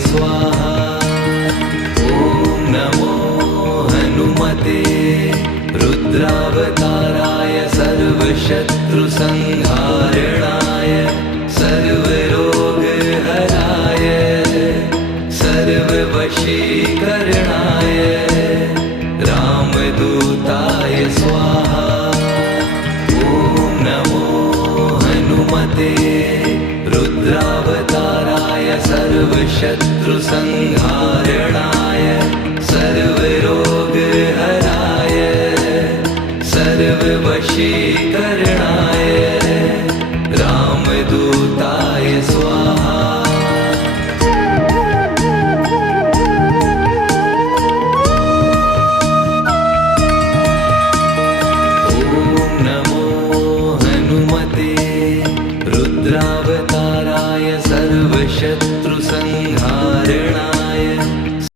स्वाहा। ॐ नमो हनुमते रुद्रावताराय सर्वशत्रुसंहारणाय सर्वरोगहराय सर्ववशीकरणाय रामदूताय स्वाहा। ॐ नमो हनुमते रुद्रावताराय सर्वशत्रुसंहारणाय सर्वरोगहराय सर्ववशीकरणाय रामदूताय स्वाहा। रुद्रावताराय सर्वशत्रुसंहारणाय